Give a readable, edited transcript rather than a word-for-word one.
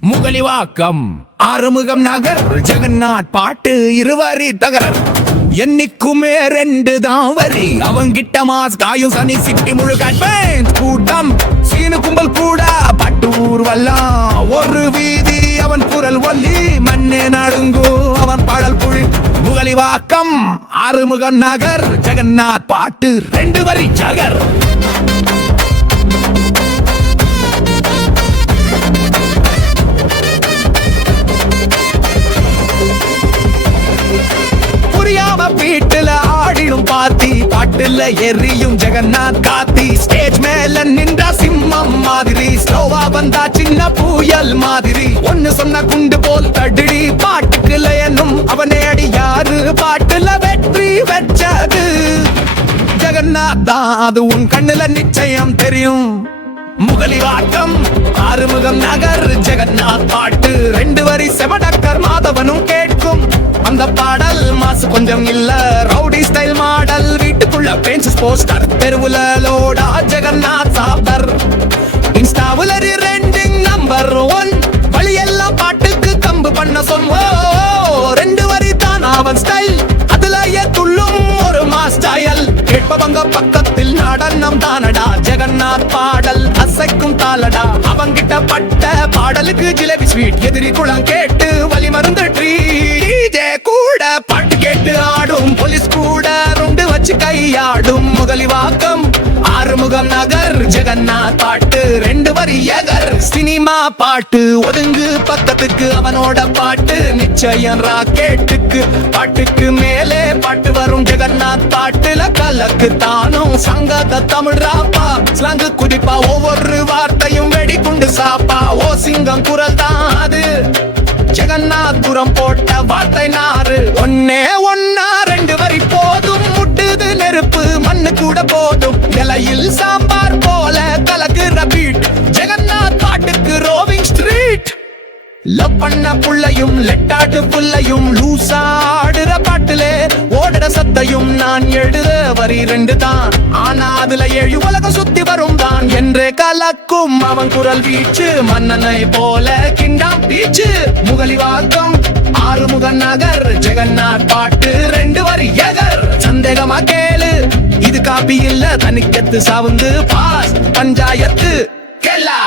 முகலிவாக்கம் ஆறுமுகம் நகர் ஜெகநாத் பாட்டு இருவரி தகர் என்னைக்குமே ரெண்டு தான் வரி அவங்கிட்ட மாஸ் காயும் சனி சிட்டி முழுக்க கூட்டம் சீனு கும்பல் கூட பட்டூர் வல்லாம் ஒரு வீதி அவன் குரல் ஒல்லி மண்ணே நடுங்கோ அவன் பாடல் புழி முகலிவாக்கம் ஆறுமுகம் நகர் ஜெகநாத் பாட்டு ரெண்டு வரி ஜகர் வீட்டுல ஆடிடும் பாத்தி பாட்டுல எரியும் ஜெகநாத் காத்தி ஸ்டேஜ் மேல நின்றா சிம்மம் மாதிரி ஸ்லோவா வந்தா சின்ன புயல் மாதிரி ஒன்னு சொன்ன குண்டு போல் தடுடி பாட்டுக்கு லயனும் அவனே அடி யாரு பாட்டுல வெற்றி வெச்சது ஜெகநாத் தான் அது உன் கண்ணுல நிச்சயம் தெரியும் முகலிவாக்கம் ஆறுமுகம் நகர் ஜெகநாத் பாட்டு ரெண்டு வரி செமடக்கர் மாதவனும் கேட்கும் அந்த பாடல் மாசு கொஞ்சம் இல்ல ரவுடி ஸ்டைல் மாடல் வீட்டுக்குள்ள பென்ஸ் போஸ்டர் தெருவுல லோடா ஜெகநாத் சாப்டர் இன்ஸ்டாவுல ரெண்டிங் நம்பர் 1 வழியெல்லாம் பாட்டுக்கு கம்பு பண்ண சொல்வோம் ரெண்டு வரி தான் அவன் ஸ்டைல் அதுல துள்ளும் ஒரு மாஸ்டைல் கேட்பவங்க பக்கத்தில் நடனம் தானடா ஜெகநாத் பாடல் அசைக்கும் தாளடா அவங்கிட்ட பட்ட பாடலுக்கு ஜிலேபி ஸ்வீட் எதிரி குளம் கேட்டு வலி மருந்து கூட பாட்டு கேட்டு ஆடும் போலீஸ் கூட ரொண்டு வச்சு கையாடும் முகலிவாக்கம் ஆறுமுகம் நகர் ஜெகநாத் பாட்டு ரெண்டு வரி எகர் சினிமா பாட்டு ஒதுங்கு பக்கத்துக்கு அவனோட பாட்டு நிச்சயம் ராக்கெட்டுக்கு பாட்டுக்கு மேலே பாட்டு வரும் ஜெகநாத் பாட்டுல கலக்கு தானும் சங்கத தமிழ் ராப்பா ஸ்லாங்கு குதிப்பா ஒவ்வொரு வார்த்தையும் வெடிக்குண்டு சாப்பா ஓ சிங்கம் குரல் தான் அது ஜெகநாத் புறம் போட்ட வார்த்தை நாறு ஒன்னே ஒன்னா ரெண்டு வரி போதும் முட்டுது நெருப்பு மண்ணு கூட போதும் நிலையில் சாம்பார் போல கலக்குற பீட் ஜெகநாத் பாட்டுக்கு ரோவிங் ஸ்ட்ரீட் லவ் பண்ண புள்ளையும் லெட்டாட்டு புள்ளையும் லூசாடுற பாட்டுலே ஓடுற சத்தையும் நான் எழுத வரி ரெண்டு தான் ஆனா அதுல 7 உலகம் சுத்தி வரும் தான் என்று கலக்கும் அவன் குரல் வீச்சு மன்னனை போல கிண்டாம் பீச்சு முகலிவாக்கம் ஆறுமுகம் நகர் ஜெகநாத் பாட்டு ரெண்டு வரி எகர் சந்தேகமா கேளு இது காப்பி இல்ல தனிக்கத்து சாவுந்து பாஸ் பஞ்சாயத்து கேளா